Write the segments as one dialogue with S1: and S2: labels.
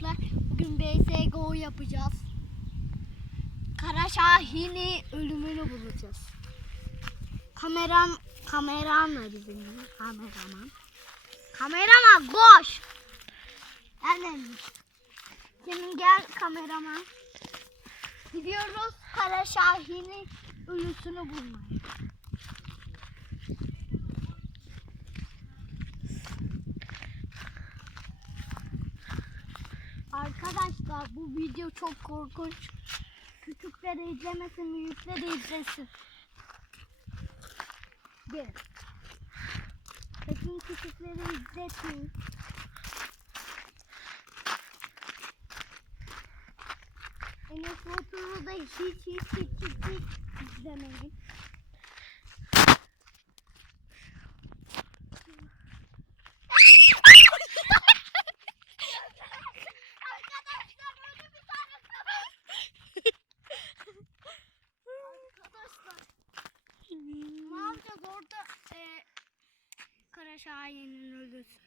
S1: arkadaşlar. Bugün BSGO yapacağız. Kara Şahin'i ölümünü bulacağız. Kameram da bizim kameraman. Kameraman koş. Nereden? Şimdi gel kameraman. Gidiyoruz Kara Şahin'i ölüsünü bulmaya. Arkadaşlar bu video çok korkunç. Küçükler izlemesin, büyükler izlesin. Gel. Sakın küçükleri izletmeyin. Enes Batur'u da hiç hiç hiç hiç, hiç izlemeyin. Arkadaşlar böyle bir tane Arkadaşlar ne orada e, Kara Şahin'in ölüsü.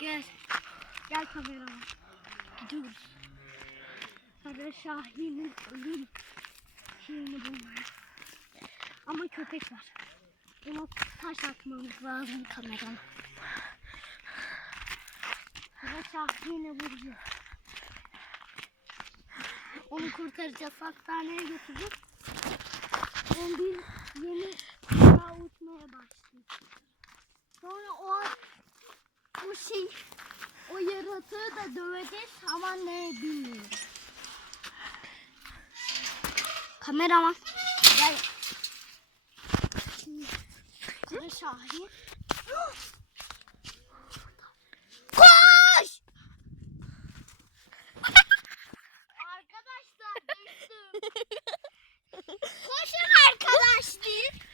S1: Gel. Gel kamerama. Gidiyoruz. Kara Şahin'in ölüm şeyini bulmaya. Ama köpek var. Buna taş atmamız lazım kamerama. Kara Şahin'i bulacağız. Onu kurtaracağız. Hastaneye götüreceğiz. Sonra biz yeni daha uçmaya başlayacağız. Sonra o o şey o yaratığı da döveceğiz ama ne bilmiyorum. Kameraman gel. Şahin. Koş! Arkadaşlar düştüm. Koşun arkadaşlar.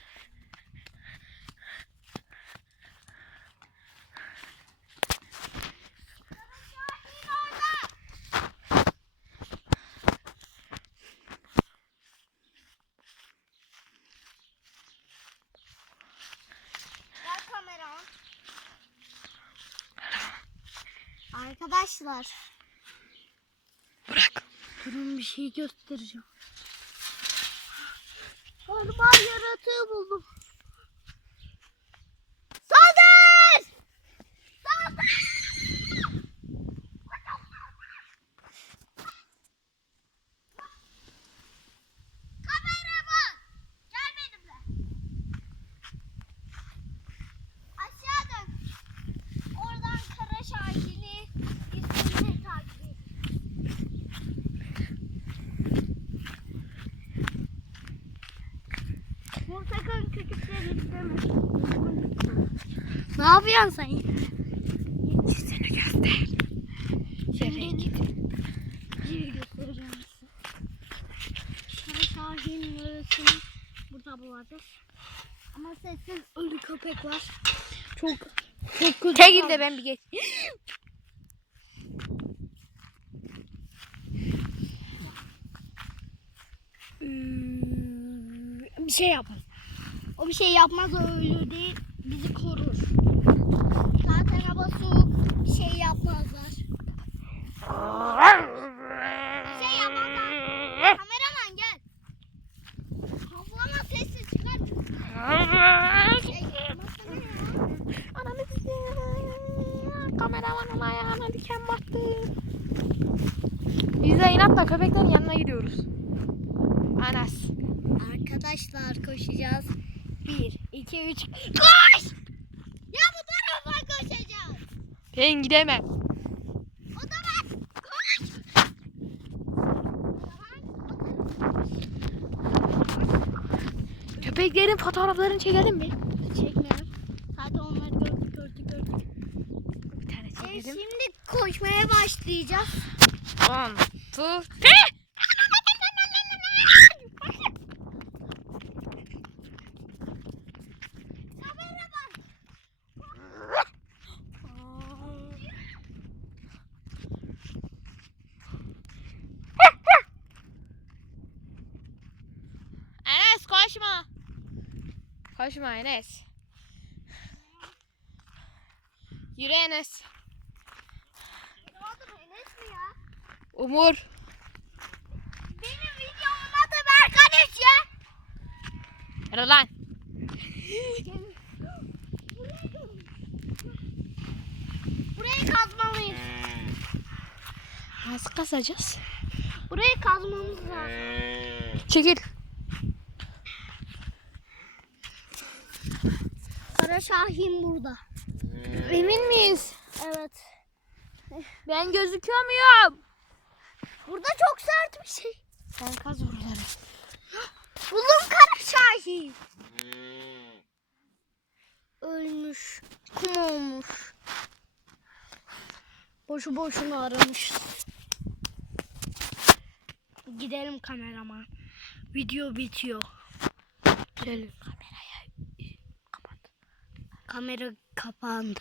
S1: Gel kamera. Arkadaşlar.
S2: Bırak.
S1: Durun bir şey göstereceğim. Galiba yaratığı buldum. Sadır! Sadır! Kameraman! Gel benimle. Aşağı dön. Oradan kara şahini izlemeye takip et. Bu sakın küçükleri izleme. Ne yapıyorsun sen?
S2: Yüzünü göster.
S1: Şöyle git. Geri göstereceğim size. Şahin'in ölüsünü burada bulacağız. Ama sessiz ölü köpek var. Çok çok kötü.
S2: Çekil de ben bir geç.
S1: Hmm, bir şey yapar. O bir şey yapmaz o ölü değil. Bizi korur.
S2: Diken battı. Biz de inatla köpeklerin yanına gidiyoruz. Anas.
S1: Arkadaşlar koşacağız. 1, 2, 3. Koş! Ya bu tarafa koşacağız.
S2: Ben gidemem.
S1: O ben. Koş!
S2: Köpeklerin fotoğraflarını çekelim mi?
S1: E, şimdi koşmaya başlayacağız.
S2: One, two, three.
S1: Kamera bak.
S2: Enes koşma. Koşma Enes. Yürü Enes.
S1: Adım Enes mi ya?
S2: Umur.
S1: Benim videomun adı Berkan ya.
S2: Yürü lan.
S1: Burayı kazmalıyız.
S2: Nasıl kazacağız?
S1: Burayı kazmamız lazım.
S2: Çekil.
S1: Kara Şahin burada.
S2: Emin miyiz?
S1: Evet.
S2: Ben gözüküyor muyum?
S1: Burada çok sert bir şey.
S2: Sen kaz oraları.
S1: Buldum Kara Şahin. Ölmüş. Kum olmuş. Boşu boşuna aramış. Gidelim kameraman. Video bitiyor.
S2: Gidelim.
S1: Kamera kapandı.